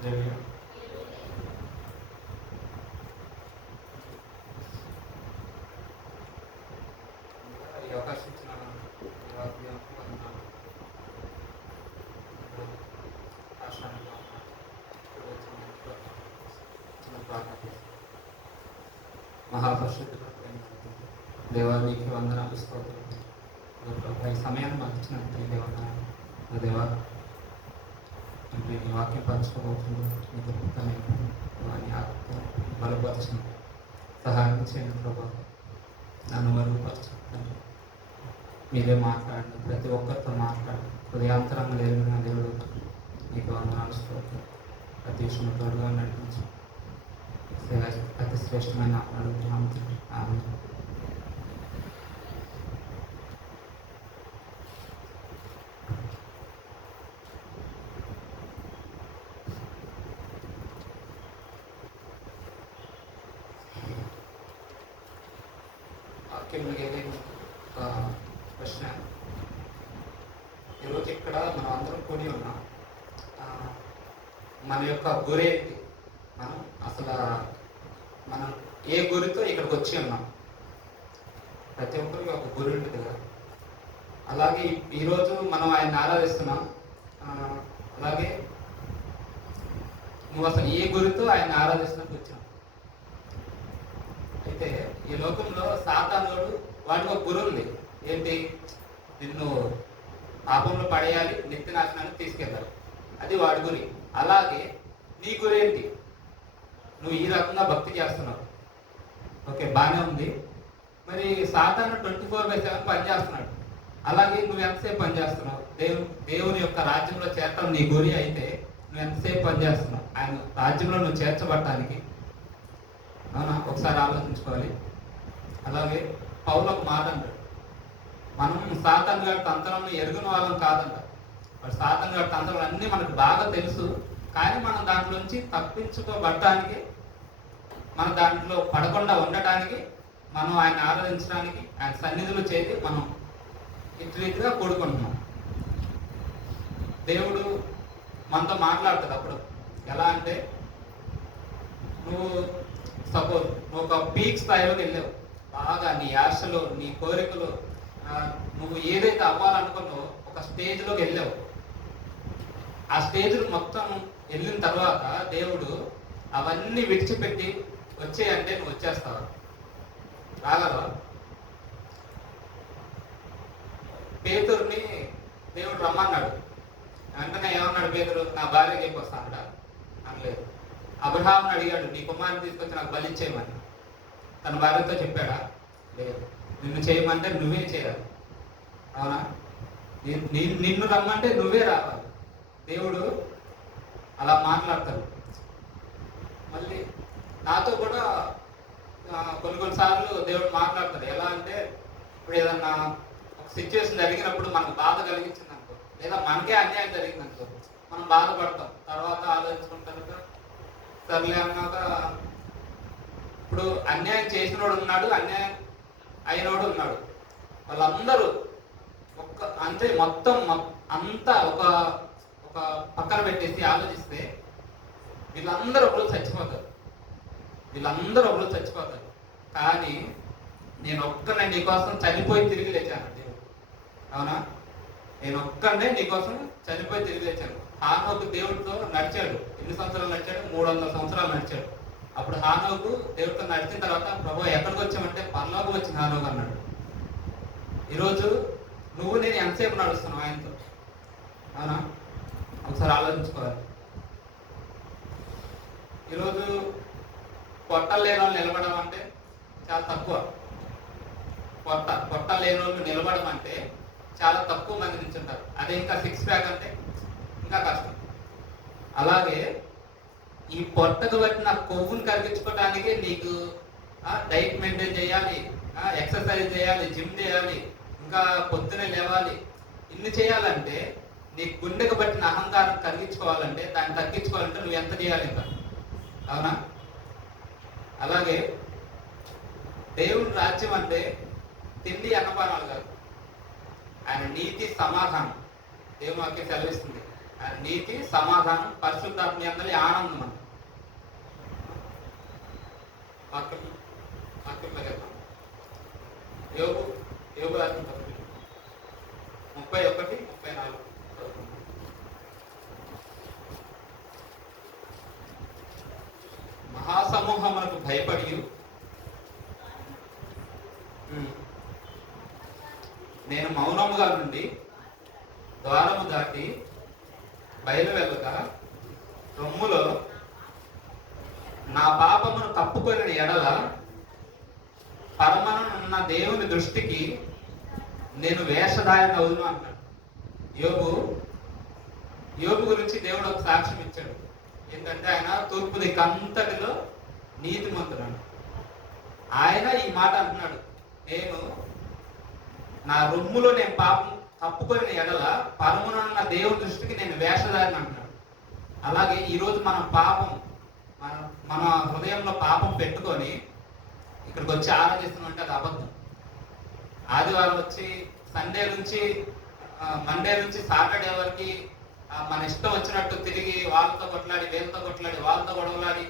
ఈ అవకాశం ఇచ్చిన వాక్యానికి వందనాలు. రాష్ట్రానికి మహాపరిషత్తుగా దేవానికి వందనాలు, స్తోత్రం. ఈ సమయాన్ని మాకు ఇచ్చినట్టు వందనాలు. దేవా, నీ వాక్యం పంచుకోబోతుంది. నీ కృతజ్ఞతని బలపరచు, సహాయం చేయండి ప్రభావ. నన్ను మరుగుపరచుకుంటాను. మీరే మాట్లాడండి, ప్రతి ఒక్కరితో మాట్లాడండి. హృదయాంతరంగా లేదు నా దేవుడు. నీకు వందనాలు, స్తోత్రం. ప్రతి విషయంలో తోడుగా నడిపించు. అతి శ్రేష్టమైన అడుగుతున్నాము. ప్రశ్న, ఈరోజు ఇక్కడ మనం అందరం కూడి ఉన్నాం. మన యొక్క గురేంటి? మనం ఏ గురితో ఇక్కడికి వచ్చి ఉన్నాం? ప్రతి ఒక్కరికి ఒక గురి ఉంటుంది కదా. అలాగే ఈరోజు మనం ఆయన ఆరాధిస్తున్నాం. అలాగే నువ్వు అసలు ఏ గురితో ఆయన ఆరాధిస్తున్నట్టు వచ్చావు? అయితే ఈ లోకంలో సాతానుడు వాడికి ఒక గురి ఉంది. ఏంటి? నిన్ను పాపంలో పడేయాలి, నిత్య నాశనానికి తీసుకెళ్ళాలి. అది వాడి గురి. అలాగే నీ గురి ఏంటి? నువ్వు ఈ రకంగా భక్తి చేస్తున్నావు, ఓకే, బాగానే ఉంది. మరి సాతాను 24/7 పనిచేస్తున్నాడు. అలాగే నువ్వు ఎంతసేపు పనిచేస్తున్నావు? దేవుని యొక్క రాజ్యంలో చేరటం నీ గురి అయితే నువ్వు ఎంతసేపు పనిచేస్తున్నావు ఆయన రాజ్యంలో నువ్వు చేర్చబడటానికి? అవునా? ఒకసారి ఆలోచించుకోవాలి. అలాగే పౌలు ఒక మాట అంటాడు, మనం సాతాను గారి తంత్రాలను ఎరుగున వాళ్ళం కాదంట. వాడు సాతాను గారి తంత్రాలు అన్నీ మనకు బాగా తెలుసు. కానీ మనం దాంట్లోంచి తప్పించుకోబడటానికి, మన దాంట్లో పడకుండా ఉండటానికి, మనం ఆయన ఆరాధించడానికి, ఆయన సన్నిధులు చేసి మనం ఇట్లా కూడుకుంటున్నాం. దేవుడు మనతో మాట్లాడుతాడు అప్పుడు. ఎలా అంటే, నువ్వు సపోజ్ నువ్వు ఒక పీక్ స్థాయిలోకి వెళ్ళావు, బాగా నీ ఆశలు, నీ కోరికలు, నువ్వు ఏదైతే అవ్వాలనుకున్నావో ఒక స్టేజ్లోకి వెళ్ళావు. ఆ స్టేజ్ మొత్తం వెళ్ళిన తర్వాత దేవుడు అవన్నీ విడిచిపెట్టి వచ్చేయంటే నువ్వు వచ్చేస్తావా? రాగలవా? పేతురుని దేవుడు రమ్మన్నాడు. వెంటనే ఏమన్నాడు పేతురు? నా భార్యకి చెప్పొస్తానడా అనలేదు. అబ్రహాముని అడిగాడు, నీ కుమారుని తీసుకొచ్చి నాకు బలిచ్చేయమని. తన భార్యతో చెప్పాడా? లేదు. నిన్ను చేయమంటే నువ్వే చేయాలి. అవునా? నిన్ను రమ్మంటే నువ్వే రావాలి. దేవుడు అలా మాట్లాడతాడు. మళ్ళీ నాతో కూడా కొన్నిసార్లు దేవుడు మాట్లాడతాడు. ఎలా అంటే, ఇప్పుడు ఏదన్నా ఒక సిచ్యువేషన్ జరిగినప్పుడు మనకు బాధ కలిగించింది అనుకో, లేదా మనకే అన్యాయం జరిగింది అనుకో, మనం బాధపడతాం. తర్వాత ఆలోచించుకుంటారు, సర్లే అన్నాక ఇప్పుడు అన్యాయం చేసినోడు ఉన్నాడు, అన్యాయం అయినోడు ఉన్నాడు. వాళ్ళందరూ అంటే మొత్తం అంతా ఒక పక్కన పెట్టేసి ఆలోచిస్తే వీళ్ళందరూ ఒకరోజు చచ్చిపోతారు. కానీ నేను ఒక్కనే నీకోసం చనిపోయి తిరిగి లేచాను దేవుడు. అవునా? నేను ఒక్కనే నీకోసం చనిపోయి తిరిగి లేచాను. హానోకు దేవుడితో నడిచాడు. ఎన్ని సంవత్సరాలు నడిచాడు? 300 సంవత్సరాలు నడిచాడు. అప్పుడు హానోకు దేవుడితో నడిచిన తర్వాత, ప్రభు ఎక్కడికి వచ్చామంటే పరలోకం వచ్చింది హానోకు అన్నాడు. ఈరోజు నువ్వు నేను ఎంతసేపు నడుస్తున్నావు ఆయనతో? అవునా? ఒకసారి ఆలోచించుకోవాలి. ఈరోజు పొట్టలు లేని వాళ్ళు నిలబడడం అంటే చాలా తక్కువ. పొట్ట లేని వాళ్ళు నిలబడడం అంటే చాలా తక్కువ మంది నిల్చుంటారు. అదే ఇంకా 6 ప్యాక్ అంటే ఇంకా కష్టం. అలాగే ఈ పొట్టకు పట్టిన కొవ్వును కరిగించుకోవడానికి నీకు డైట్ మెయింటైన్ చేయాలి, ఎక్సర్సైజ్ చేయాలి, జిమ్ చేయాలి, ఇంకా పొద్దునే లేవాలి. ఇన్ని చేయాలంటే, నీ గుండెకు పట్టిన అహంకారం కరిగించుకోవాలంటే, దాన్ని తగ్గించుకోవాలంటే నువ్వు ఎంత చేయాలి ఇంకా? అవునా? అలాగే దేవుడి రాజ్యం అంటే తిండి అన్నపానాలు కాదు, ఆయన నీతి సమాధానం. దేవుని వాక్యం సెలవిస్తుంది. నీతి, సమాధానం, పరిశుద్ధాత్మ యందలి ఆనందం అని వాక్యంలో వెళ్తాం. యోగు రాసిన పత్రిక 31-34 మహాసమూహములకు భయపడి నేను మౌనముగా నుండి ద్వారము దాటి బయలు వెళ్ళగా రొమ్ములో నా పాపమును కప్పుకొని ఎడల పరమనున్న దేవుని దృష్టికి నేను వేషధారణ అవును అన్నాడు. యోబు గురించి దేవుడు ఒక సాక్ష్యం ఇచ్చాడు. ఏంటంటే ఆయన తూర్పు దిక్కంతటిలో నీతిమంతుడు. ఆయన ఈ మాట అంటున్నాడు, నేను నా రొమ్ములో నేను పాపం తప్పుకొని ఎడల పరమునున్న దేవుని దృష్టికి నేను వేషధారణ అంటున్నాడు. అలాగే ఈరోజు మనం పాపం మన హృదయంలో పాపం పెట్టుకొని ఇక్కడికి వచ్చి ఆరాధిస్తున్నామంటే అది అబద్ధం. ఆదివారం వచ్చి సండే నుంచి మండే నుంచి సాటర్డే వరకు మన ఇష్టం వచ్చినట్టు తిరిగి వాళ్ళతో కొట్లాడి, వీళ్ళతో కొట్లాడి, వాళ్ళతో గొడవలాడి,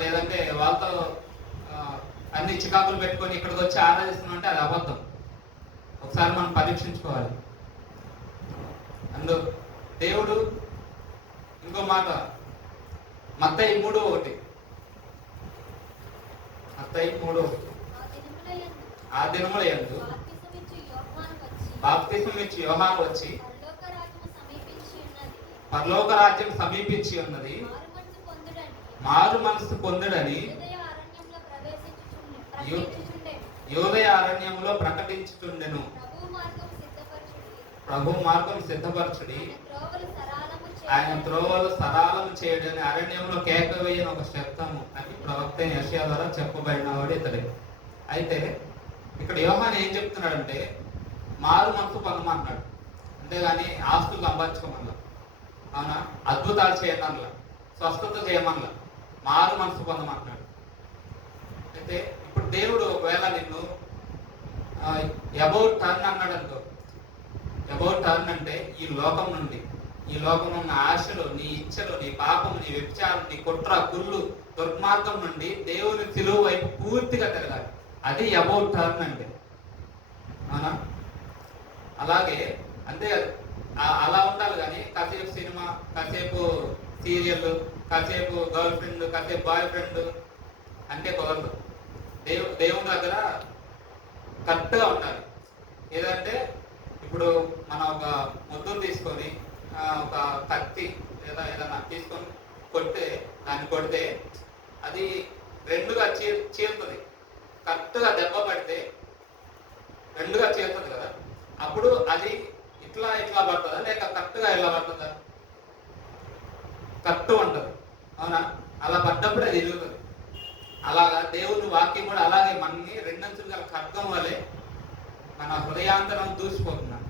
లేదంటే వాళ్ళతో అన్ని చికాకులు పెట్టుకొని ఇక్కడికి వచ్చి ఆరాధిస్తున్నామంటే అది అబద్ధం. ఒకసారి మనం పరీక్షించుకోవాలి. దేవుడు ఇంకో మాట మత్తయి 3:1 ఆ దినముల యందు బాప్తిస్మం ఇచ్చి యోహాను వచ్చి పరలోక రాజ్యం సమీపించి ఉన్నది, మారు మనసు పొందుడని యోదయ అరణ్యంలో ప్రకటించుచుండెను. ప్రభు మార్గం సిద్ధపరచుడి, ఆయన త్రోవలు సరళము చేయడని అరణ్యంలో కేక వేయని ఒక శబ్దము అని ప్రవక్త యెషయా ద్వారా చెప్పబడిన వాడు ఇతడే. అయితే ఇక్కడ యోహాను ఏం చెప్తున్నాడంటే మారు మనసు పొందమన్నాడు. అంతేగాని ఆస్తులు సంపాదించుకోమన్నా, అవునా, అద్భుతాలు చేయమన్నా, స్వస్థత చేయమన్నా, మారు మనసు పొందమంటున్నాడు. అయితే ఇప్పుడు దేవుడు ఒకవేళ నిన్ను అబౌట్ టర్న్ అన్నాడు అనుకో. అబౌట్ టర్న్ అంటే ఈ లోకం నుండి, ఈ లోకం ఉన్న ఆశలు, నీ ఇచ్చలు, నీ పాపం, నీ వ్యభిచారం, నీ కుట్ర, కుళ్ళు, దుర్మార్గం నుండి దేవుని సిలువ వైపు పూర్తిగా తిరగాలి. అది అబౌట్ టర్న్ అంటే, అవునా. అలాగే అంతే, అలా ఉండాలి. కానీ కాసేపు సినిమా, కాసేపు సీరియల్, కాసేపు గర్ల్ ఫ్రెండ్, కాసేపు బాయ్ ఫ్రెండ్ అంటే కుదరదు. దేవుని దగ్గర కరెక్ట్గా ఉండాలి. ఏదంటే ఇప్పుడు మనం ఒక ముద్దును తీసుకొని ఒక కత్తి లేదా ఏదైనా తీసుకొని దాన్ని కొడితే అది రెండుగా చీలుతుంది. కరెక్ట్గా దెబ్బ పడితే రెండుగా చీలుతుంది కదా. అప్పుడు అది ఇట్లా పడుతుందా లేక కరెక్ట్గా ఎలా పడుతుందా? కరెక్ట్ ఉంటుంది, అవునా. అలా పడ్డప్పుడు అది ఇరుగుతుంది. అలాగా దేవుని వాక్యం కూడా అలాగే మనని రెండంచులు గల ఖడ్గం వలె మన హృదయాంతరం దూసిపోతున్నాం.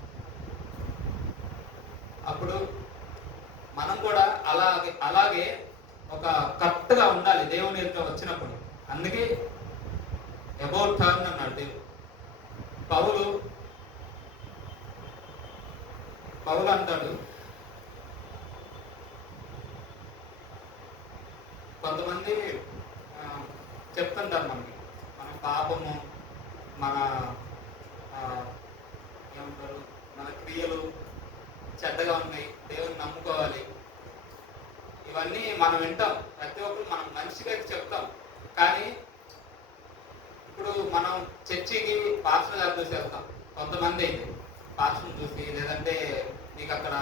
అప్పుడు మనం కూడా అలాగే ఒక కరెక్ట్గా ఉండాలి దేవుని యొక్క వచ్చినప్పుడు. అందుకే అబౌట్ టర్న్ అన్నాడు దేవుడు. పౌలు అంటాడు, కొంతమంది చెప్తుంటారు మనకి మన పాపము, మన ఏమంటారు, మన క్రియలు చెడ్డగా ఉన్నాయి, దేవుని నమ్ముకోవాలి, ఇవన్నీ మనం వింటాం. ప్రతి ఒక్కరు మనం మనిషిగా చెప్తాం. కానీ ఇప్పుడు మనం చర్చికి పాస్టర్ గారు చూసి వెళ్తాం. కొంతమంది అయితే పాస్టర్ని చూసి, లేదంటే నీకు అక్కడ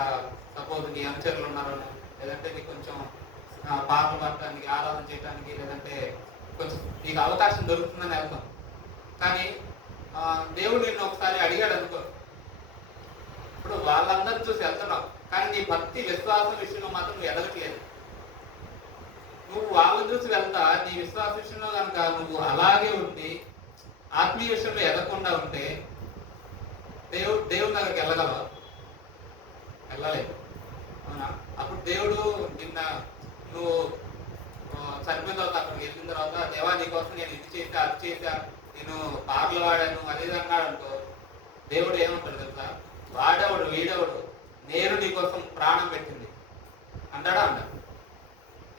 సపోజ్ నీ అనుచరులు ఉన్నారని, లేదంటే నీకు కొంచెం పాటలు పాడటానికి, ఆరాధన చేయడానికి, లేదంటే కొంచెం నీకు అవకాశం దొరుకుతుందని వెళ్తాం. కానీ దేవుడు నిన్ను ఒకసారి అడిగాడు అనుకో, ఇప్పుడు వాళ్ళందరూ చూసి వెళ్తున్నావు, కానీ నీ భక్తి విశ్వాసం విషయంలో మాత్రం నువ్వు ఎదగట్లేదు. నువ్వు వాళ్ళని చూసి వెళ్తా, నీ విశ్వాస విషయంలో కనుక నువ్వు అలాగే ఉండి ఆత్మీయ విషయంలో ఎదగకుండా ఉంటే దేవుడి దగ్గరికి వెళ్ళగలవా? వెళ్ళలేదు, అవునా. అప్పుడు దేవుడు నిన్న నువ్వు చనిపోయిన తర్వాత అక్కడికి వెళ్ళిన తర్వాత, దేవా నీకోసం నేను ఇది చేశా, అది చేశా, నేను పాటలు పాడాను, అదే అన్నాడు అనుకో, దేవుడు ఏమంటాడు తెలుసా? వాడేవాడు వీడేవాడు, నేను నీ కోసం ప్రాణం పెట్టింది అంటాడా అంట.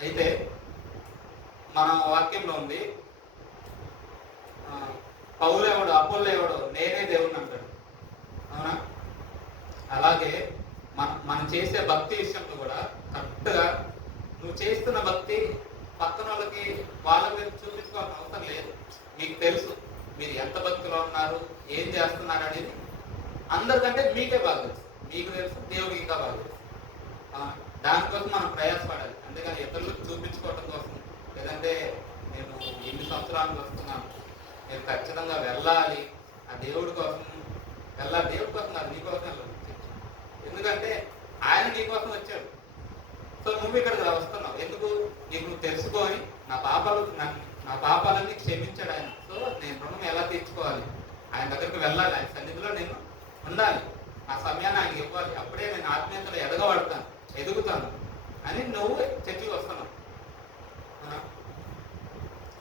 అయితే మన వాక్యంలో ఉంది, పౌలు ఎవడు అపోల్లో ఎవడు నేనే దేవుణ్ణి అంటాడు. అవునా? అలాగే మనం చేసే భక్తి విషయంలో కూడా కరెక్ట్గా నువ్వు చేస్తున్న భక్తి పక్కన వాళ్ళకి చూపించుకోవాల్సిన అవసరం లేదు. మీకు తెలుసు మీరు ఎంత భక్తిలో ఉన్నారు, ఏం చేస్తున్నారు అనేది అందరికంటే మీకే బాగా తెలుసు. మీకు తెలుసు, దేవుడికి ఇంకా బాగా తెలుసు. దానికోసం మనం ప్రయాసపడాలి. అంతేగాని ఇతరులకు చూపించుకోవడం కోసం, లేదంటే నేను ఎన్ని సంవత్సరాలకు వస్తున్నాను, నేను ఖచ్చితంగా వెళ్ళాలి ఆ దేవుడి కోసం వెళ్ళాలి. దేవుడి కోసం కాదు, నీకోసం వెళ్ళాలి. ఎందుకంటే ఆయన నీకోసం వచ్చాడు. సో నువ్వు ఇక్కడికి వస్తున్నావు ఎందుకు? నీకు నువ్వు తెలుసుకొని నా పాపాలన్నీ క్షమించాడు ఆయన. సో నేను రుణం ఎలా తీర్చుకోవాలి, ఆయన దగ్గరికి వెళ్ళాలి, ఆయన సన్నిధిలో నేను ఉండాలి, ఆ సమయాన్ని ఆయనకి ఇవ్వాలి, అప్పుడే నేను ఆత్మీయతలో ఎదుగుతాను అని నువ్వు చర్చికి వస్తున్నావు.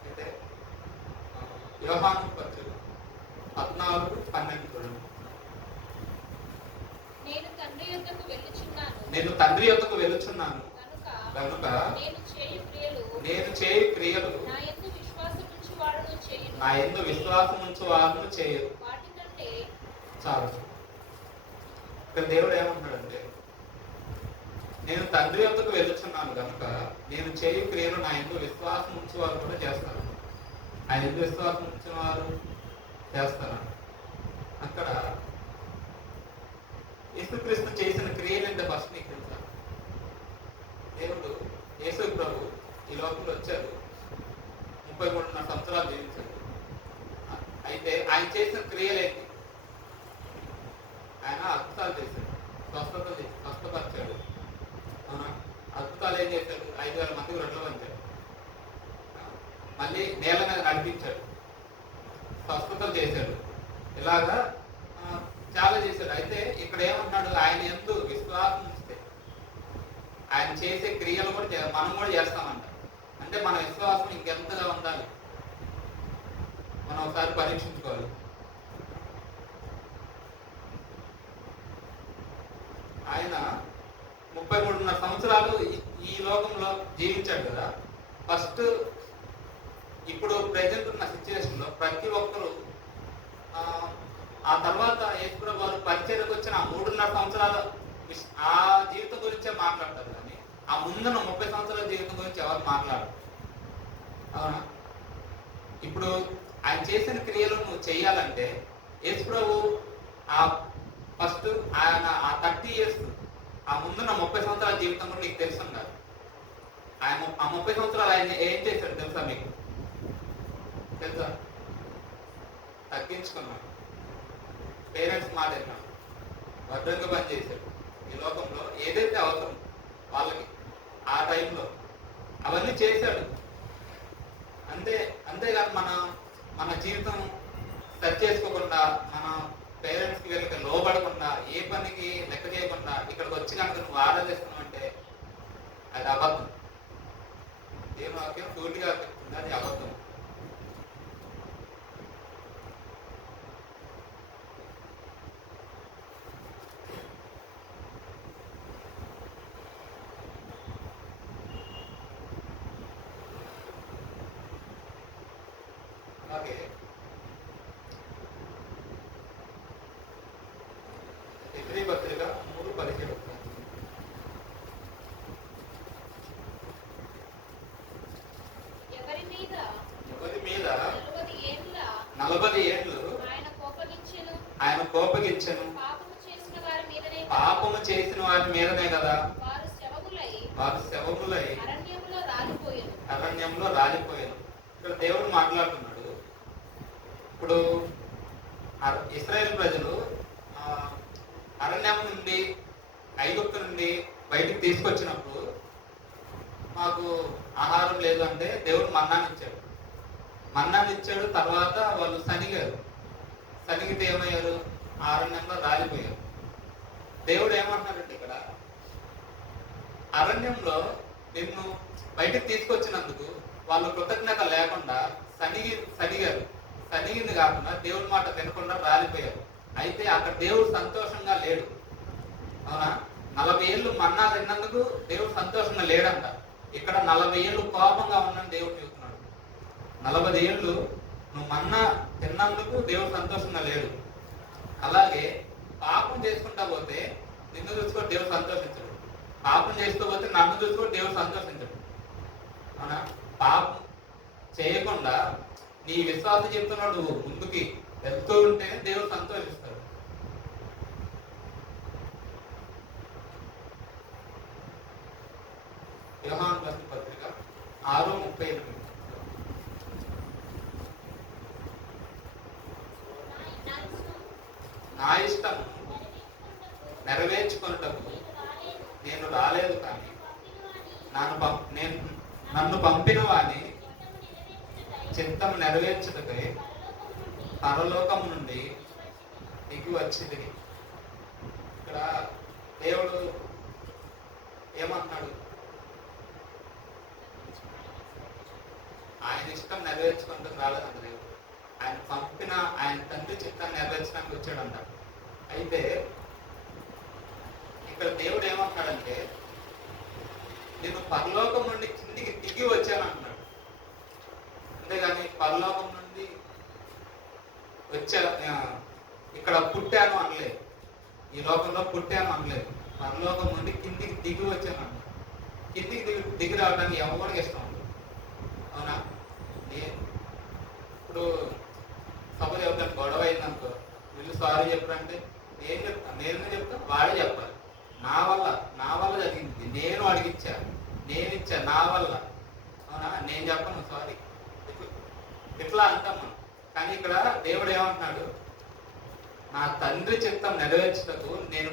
అయితే యోహాను పత్రిక 14:12 చూడండి. నేను తండ్రి యొద్దకు వెళ్ళుచున్నాను కనుక నేను చేయు క్రియలు నా యందు విశ్వాసం ఉంచు వారును చేయరు. చాలు. ఇక్కడ దేవుడు ఏమంటున్నాడంటే, నేను తండ్రి యొద్దకు వెళ్ళుచున్నాను కనుక నేను చేయు క్రియలు నా యందు విశ్వాసం ఉంచు వారు కూడా చేస్తారు. ఆయన యందు విశ్వాసం ఉంచిన వారు చేస్తారు. అక్కడ యేసుక్రీస్తు చేసిన క్రియలు అంటే ఫస్ట్ నీకు తెలుసా? దేవుడు యేసు ప్రభు ఈ లోకంలో వచ్చారు, 33 సంవత్సరాలు జీవించారు. అయితే ఆయన చేసిన క్రియలు ఏంటి? ఆయన అద్భుతాలు చేశాడు, స్వస్థపరిచాడు. అద్భుతాలు ఏం చేశాడు? 5,000 మందికి రొట్టెలు పంచాడు, మళ్ళీ నేల మీద నడిపించాడు, స్వస్థతలు చేశాడు. ఇలాగా చాలా చేశాడు. అయితే ఇక్కడ ఏమంటున్నాడు? ఆయన యందు విశ్వాసం ఉంచితే ఆయన చేసే క్రియలు కూడా మనం కూడా చేస్తామంట. అంటే మన విశ్వాసం ఇంకెంతగా ఉండాలి, మనం ఒకసారి పరీక్షించుకోవాలి. ఆయన 33 సంవత్సరాలు ఈ లోకంలో జీవించాడు కదా. ఫస్ట్ ఇప్పుడు ప్రజెంట్ ఉన్న సిచ్యువేషన్లో ప్రతి ఒక్కరూ ఆ తర్వాత యేసుప్రభు వారు పరిచర్యకు వచ్చిన 3.5 సంవత్సరాల ఆ జీవితం గురించే మాట్లాడతారు, కానీ ఆ ముందున్న 30 సంవత్సరాల జీవితం గురించి ఎవరు మాట్లాడరు. అవునా? ఇప్పుడు ఆయన చేసిన క్రియలు నువ్వు చేయాలంటే యేసుప్రభు ఆ ఫస్ట్ ఆయన ఆ 30 years ఆ ముందున్న 30 సంవత్సరాల జీవితం కూడా నీకు తెలుసు కాదు. ఆయన ఆ 30 సంవత్సరాలు ఆయన ఏం చేశాడు తెలుసా? మీకు తెలుసా? తగ్గించుకున్నాడు, పేరెంట్స్ మాట విన్నాడు, భద్రంగా పని చేశాడు. ఈ లోకంలో ఏదైతే అవసరం వాళ్ళకి ఆ టైంలో అవన్నీ చేశాడు. అంతేగాని మన జీవితం సెట్ చేసుకోకుండా, మన పేరెంట్స్కి వీళ్ళకి లోబడకుండా, ఏ పనికి లెక్క చేయకుండా ఇక్కడికి వచ్చి కనుక నువ్వు ఆరాధిస్తున్నావు అంటే అది అబద్ధం. దేవుని వాక్యం సూటిగా చెప్తుంది, అది అబద్ధం. అలాగే ఎబ్రీ పత్రిక 3:17 ఎవరి మీద 40 ఏళ్ళు ఆయన కోపగించెను. పాపము చేసిన వారి మీదనే కదా వారు శవములై అరణ్యంలో రాలిపోయాను. ఇక్కడ దేవుడు మాట్లాడుతున్నాడు. ఇప్పుడు ఇశ్రాయేలు ప్రజలు అరణ్యం నుండి, ఐగుప్తు నుండి బయటికి తీసుకొచ్చినప్పుడు మాకు ఆహారం లేదు అంటే దేవుడు మన్నాన్ని ఇచ్చాడు. తర్వాత వాళ్ళు సనిగితే ఏమయ్యారు? అరణ్యంలో రాలిపోయారు. దేవుడు ఏమంటున్నాడంటే ఇక్కడ, అరణ్యంలో నిన్ను బయటికి తీసుకొచ్చినందుకు వాళ్ళు కృతజ్ఞత లేకుండా సనిగింది కాకుండా దేవుడి మాట వినకుండా రాలిపోయారు. అయితే అక్కడ దేవుడు సంతోషంగా లేడు. అవునా? 40 ఏళ్ళు మన్నా తిన్నందుకు దేవుడు సంతోషంగా లేడంట. ఇక్కడ 40 ఏళ్ళు కోపంగా ఉన్నాను దేవుడు చెబుతున్నాడు. 40 ఏళ్ళు నువ్వు మన్నా తిన్నందుకు దేవుడు సంతోషంగా లేడు. అలాగే పాపం చేసుకుంటా పోతే నిన్ను చూసుకో దేవుడు సంతోషించడు. పాపం చేసుకోపోతే నన్ను చూసుకో దేవుడు సంతోషించడు. అవునా? పాపం చేయకుండా నీ విశ్వాసం చెప్తున్నాడు ముందుకి వెళ్తూ ఉంటే దేవుడు సంతోషిస్తాడు. యోహాను రాసిన పత్రిక 6:38. నా ఇష్టం నెరవేర్చుకున్నటకు నేను రాలేదు, కానీ నన్ను పంపిన వాని చిత్తం నెరవేర్చుటకై పరలోకం నుండి దిగి వచ్చింది. ఇక్కడ దేవుడు ఏమంటున్నాడు? ఆయన ఇష్టం నెరవేర్చుకుంటూ రాలేదంట దేవుడు. ఆయన పంపిన ఆయన తండ్రి చిత్తాన్ని నెరవేర్చడానికి వచ్చాడంట. అయితే ఇక్కడ దేవుడు ఏమంటున్నాడంటే నేను పరలోకం నుండి కిందికి దిగి వచ్చాను అంటున్నాడు. అంతేగాని పరలోకం నుండి వచ్చా ఇక్కడ పుట్టాను అనలేదు, ఈ లోకంలో పుట్టాను అనలేదు. పరలోకం నుండి కిందికి దిగి వచ్చాను అన్నాడు. కిందికి దిగి రావడానికి ఎవరికి ఇష్టం ఉండదు. అవునా? ఇప్పుడు సపోజ్ ఎవరికైనా గొడవ అయిందనుకో, వీళ్ళు సారీ చెప్పారంటే నేను చెప్తాను, నేను చెప్తాను, వాడే చెప్పాలి. నా వల్ల జరిగింది, నేను అడిగిచ్చా, నేను ఇచ్చా, నా వల్ల. అవునా? నేను చెప్పను సారీ, ఇట్లా అంటాం మనం. కానీ ఇక్కడ దేవుడు ఏమంటున్నాడు? నా తండ్రి చిత్తం నెరవేర్చుటకు నేను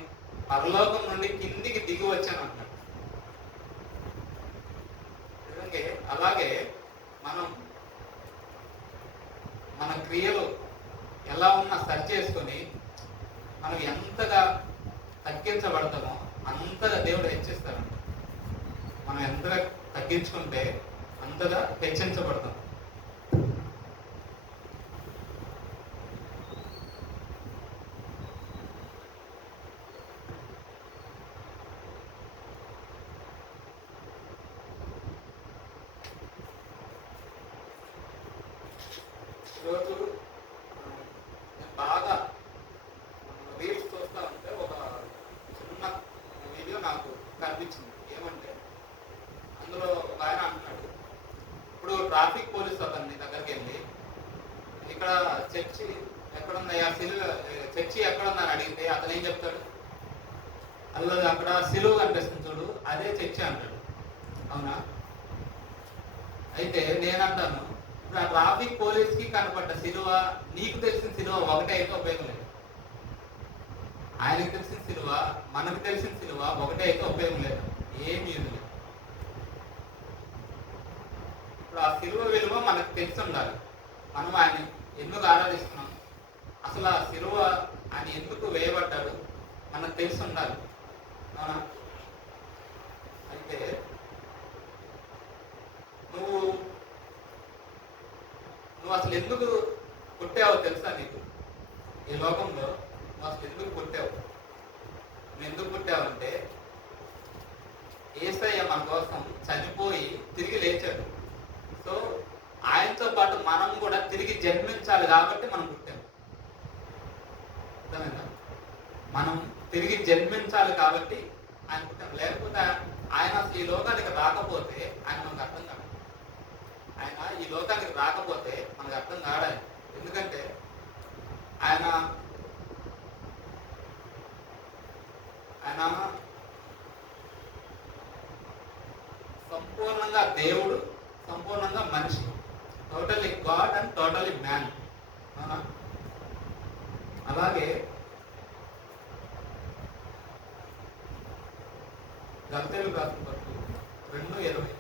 పరలోకం నుండి కిందికి దిగి వచ్చాను అంటున్నాడు. అలాగే మనం మన క్రియలు ఎలా ఉన్నా సరి చేసుకొని మనం ఎంతగా తగ్గించబడతామో అంతగా దేవుడు హెచ్చిస్తాడు. మనం ఎంతగా తగ్గించుకుంటే అంతగా హెచ్చించబడతాం. ఈరోజు నేను బాగా రీల్స్ చూస్తూ ఉంటే ఒక చిన్న వీడియో నాకు కనిపించింది. ఏమంటే అందులో ఒక ఆయన అంటున్నాడు, ఇప్పుడు ట్రాఫిక్ పోలీస్ అతన్ని దగ్గరికి వెళ్ళి ఇక్కడ చర్చి ఎక్కడుందయ్యా, చర్చి ఎక్కడుందని అడిగితే అతను ఏం చెప్తాడు? అలా అక్కడ సిలువ కనిపిస్తుంది చూడు, అదే చర్చి అంటాడు. అవునా? అయితే నేనంటాను, ఇప్పుడు ఆ ట్రాఫిక్ పోలీస్కి కనపడ్డ సిలువ నీకు తెలిసిన సిలువ ఒకటే అయితే ఉపయోగం లేదు. ఆయనకు తెలిసిన సిలువ మనకు తెలిసిన సిలువ ఒకటే అయితే ఉపయోగం లేదు, ఏమి యూజ్ లేదు. ఇప్పుడు ఆ సిలువ విలువ మనకు తెలిసి ఉండాలి. మనం ఆయన ఎందుకు ఆరాధిస్తున్నాం, అసలు ఆ సిలువ ఆయన ఎందుకు వేయబడ్డాడు మనకు తెలిసి ఉండాలి. అవునా? అయితే నువ్వు అసలు ఎందుకు పుట్టావో తెలుసా నీకు? ఈ లోకంలో నువ్వు అసలు ఎందుకు పుట్టావు? నువ్వు ఎందుకు పుట్టావంటే యేసయ్య మన కోసం చనిపోయి తిరిగి లేచాడు. సో ఆయనతో పాటు మనం కూడా తిరిగి జన్మించాలి కాబట్టి మనం పుట్టాం. అర్థమైందా? మనం తిరిగి జన్మించాలి కాబట్టి ఆయన పుట్టాం. లేకపోతే ఆయన అసలు ఈ లోకానికి రాకపోతే ఆయన మనకు అర్థం కాదు. ఆయన ఈ లోకానికి రాకపోతే మనకు అర్థం కాడాలి. ఎందుకంటే ఆయన సంపూర్ణంగా దేవుడు, సంపూర్ణంగా మనిషి. Totally God and totally man. అవునా? అలాగే గల్తీయులకు రాసిన పత్రిక 2:20.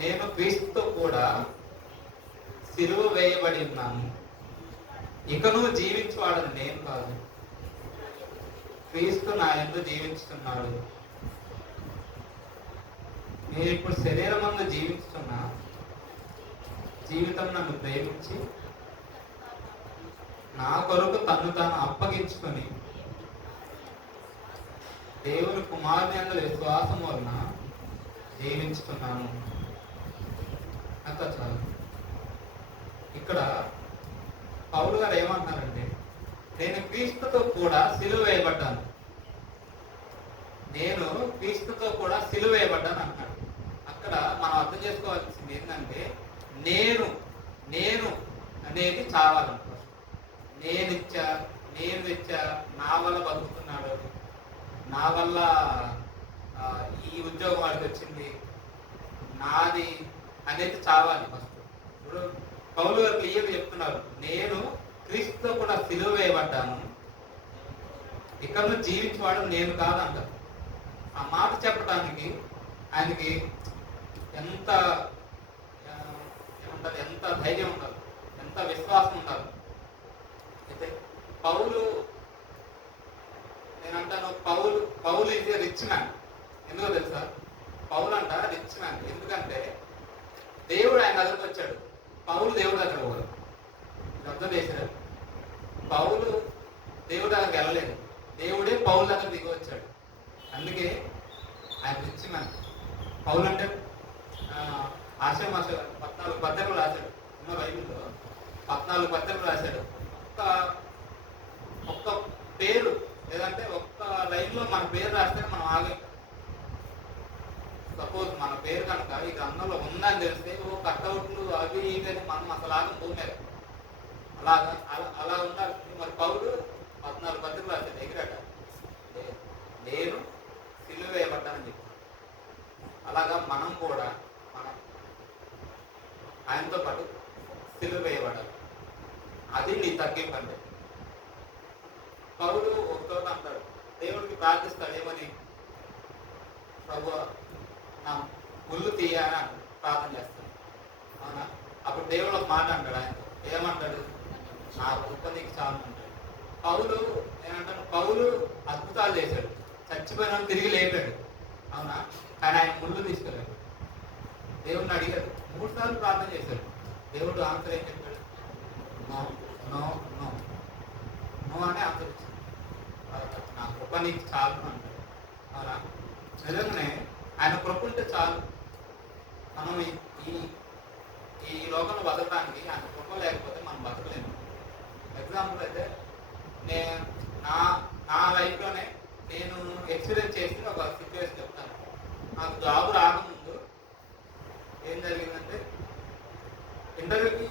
నేను క్రీస్తుతో కూడా సిలువ వేయబడి ఉన్నాను, ఇకను జీవించువాడని నేను కాదు, క్రీస్తు నా యందు జీవించుతున్నాడు. నేను ఇప్పుడు శరీరమందు జీవిస్తున్నా, జీవితం నన్ను ప్రేమించి నా కొరకు తన్ను తాను అప్పగించుకొని దేవుని కుమారుని యందు విశ్వాసం వలన జీవించుతున్నాను. అంత చాలు. ఇక్కడ పౌలు గారు ఏమంటున్నారంటే, నేను క్రీస్తుతో కూడా సిలువ వేయబడ్డాను, నేను క్రీస్తుతో కూడా సిలువ వేయబడ్డాను అంటున్నాడు. అక్కడ మనం అర్థం చేసుకోవాల్సింది ఏంటంటే, నేను నేను అనేది చావాలనుకో. నేను తెచ్చా, నా వల్ల బతుకుతున్నాడు, నా వల్ల ఈ ఉద్యోగం వాడికి వచ్చింది, నాది అనేది చావాలి ఫస్ట్. ఇప్పుడు పౌలు గారు క్లియర్ చెప్తున్నారు, నేను క్రీస్తుతో కూడా సిలువ వేయబడ్డాను, ఇక్కడ నుంచి జీవించేవాడు నేను కాదంటారు. ఆ మాట చెప్పడానికి ఆయనకి ఎంత ఏమంటారు, ఎంత ధైర్యం ఉండాలి, ఎంత విశ్వాసం ఉండాలి. అయితే పౌలు, నేనంటాను పౌలు ఈజ్ ఏ రిచ్ మ్యాన్. ఎందుకో తెలుసా? పౌలు అంట రిచ్ మ్యాన్. ఎందుకంటే దేవుడు ఆయన దగ్గరకు వచ్చాడు, పౌలు దేవుడు దగ్గర పోదు. అర్థం చేశారు? పౌలు దేవుడు దగ్గరికి వెళ్ళలేదు, దేవుడే పౌలు దగ్గర దిగి వచ్చాడు. అందుకే ఆయన రిచ్ మ్యాన్. పౌలు అంటే ఆశమాస 14 పత్రికలు రాశాడు. ఉన్న బైబిల్లో 14 పత్రికలు రాశాడు. ఒక్క పేరు లేదంటే ఒక్క లైన్లో మన పేరు రాస్తే మనం ఆగే. సపోజ్ మన పేరు కనుక ఈ గ్రంథంలో ఉందని తెలిస్తే కట్అవుట్లు అవి ఇవి అని మనం అసలు ఆగం భూమి అలా ఉండాలి. మరి పౌలు 14 పత్రికలు రాశాడు, ఎగిరట నేను సిలువ వేయబడ్డానని చెప్పి. అలాగా మనం కూడా ఆయనతో పాటు సిలువ వేయబడాలి. అది నీ తగ్గింపు అంటే. పౌలు ఒక చోట అంటాడు, దేవుడికి ప్రార్థిస్తాడు ఏమని, ప్రభువా నా ముళ్ళు తీయాలని ప్రార్థన చేస్తాడు. అవునా? అప్పుడు దేవుడు ఒక మాట అంటాడు ఆయనతో, ఏమంటాడు, నా కృప నీకు చాలు అంటాడు. పౌలు అద్భుతాలు చేశాడు, చచ్చిపోయిన తిరిగి లేపాడు. అవునా? కానీ ఆయన ముళ్ళు తీసుకెళ్ళాడు. దేవుడిని అడిగాడు, 3 సార్లు ప్రార్థన చేశాడు. దేవుడు ఆన్సర్ ఏం చెప్పాడు? నో నో నో నో అని ఆన్సర్ ఇచ్చాడు. నా కృప నీకు చాలు అంటాడు. అవునా? నిజంగానే ఆయన కృప ఉంటే చాలు. మనం ఈ లోకంలో బతకడానికి ఆయన కృప లేకపోతే మనం బతకలేము. ఎగ్జాంపుల్ అయితే నా లైఫ్లోనే నేను ఎక్స్పీరియన్స్ చేసి ఒక సిచ్యువేషన్ చెప్తాను. నాకు జాబ్ రాకముందు ఏం జరిగిందంటే, ఇంటర్వ్యూకి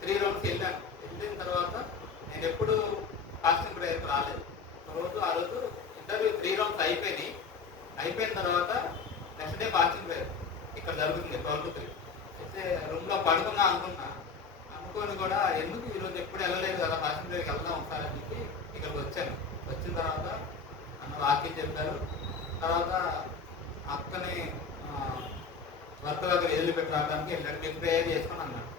3 రౌండ్స్కి వెళ్ళాను. వెళ్ళిన తర్వాత నేను ఎప్పుడు ఫాస్టింగ్ ప్రేయర్కి రాలేదు. ఆ రోజు ఇంటర్వ్యూ 3 రౌండ్స్ అయిపోయిన తర్వాత నెక్స్ట్ డే ఫాస్టింగ్ ప్రేయర్ ఇక్కడ జరుగుతుంది 12 to 3. అయితే రూమ్లో పడుకుందా అనుకోని కూడా ఎందుకు ఈరోజు ఎప్పుడు వెళ్ళలేదు కదా, ఫాస్టింగ్ ప్రేయర్కి వెళ్దాం ఒకసారి అని చెప్పి ఇక్కడికి వచ్చాను. వచ్చిన తర్వాత అన్న వాక్యం చెప్పారు. తర్వాత అక్కని వర్క్ దగ్గర ఎల్లు పెట్టి రావడానికి వెళ్ళాడు. మీరు ప్రేయర్ చేసుకుని అన్నాడు.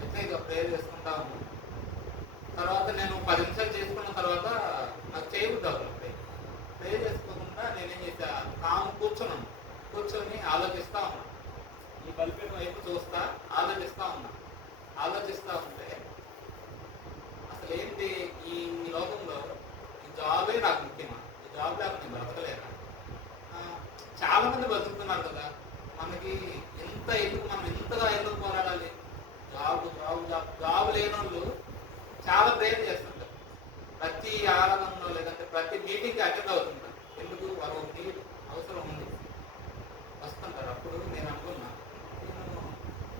అయితే ఇక ప్రేయర్ చేసుకుంటా ఉన్నాను. తర్వాత నేను 10 నిమిషాలు చేసుకున్న తర్వాత నాకు చేయబుద్ది అవుతుంది. ప్రేయర్ చేసుకోకుండా నేనేం చేసా, కూర్చొని ఆలోచిస్తూ ఉన్నా. ఈ బలిపీఠ వైపు చూస్తా ఆలోచిస్తూ ఉంటే అసలు ఏంటి ఈ లోకంలో ఈ జాబే నాకు ముఖ్యమా? ఈ జాబ్ లేకపోతే నేను బ్రతకలేనా? చాలా మంది బతుకుతున్నారు కదా, మనకి మనం ఎంతగా పోరాడాలి? జాబ్ లేని వాళ్ళు చాలా ప్రేయర్ చేస్తుంటారు. ప్రతి ఆరాధనలో లేదంటే ప్రతి మీటింగ్కి అటెండ్ అవుతుంటారు. ఎందుకు? వారు నీడ్ అవసరం ఉంది, వస్తుంటారు. అప్పుడు నేను అనుకున్నా,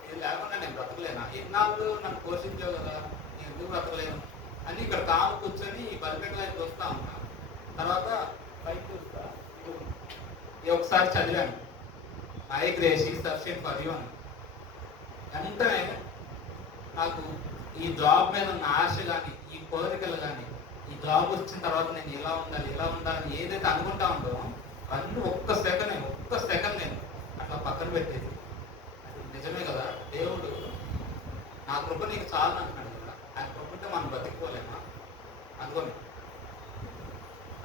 ఇది లేకుండా నేను బ్రతకలేనా? ఇన్నాళ్ళు నన్ను పోషించావు కదా, నేను ఎందుకు బ్రతకలేను అని ఇక్కడ కూర్చొని ఈ బలిపేట వైపు వస్తా ఉన్నా. తర్వాత పైకి చూస్తా, ఒకసారి చదివాను, my grace is sufficient for you అని. వెంటనే నాకు ఈ జాబ్ మీద ఉన్న ఆశ కానీ, ఈ కోరికలు కానీ, ఈ జాబ్ వచ్చిన తర్వాత నేను ఇలా ఉండాలని ఏదైతే అనుకుంటా ఉందో అన్నీ ఒక్క సెకండ్ నేను అట్లా పక్కన పెట్టేది. నిజమే కదా, దేవుడు నా కృప నీకు చాలు అంటున్నాడు కదా. ఆయన కృప ఉంటే మనం బతికిపోలేమా అనుకోని.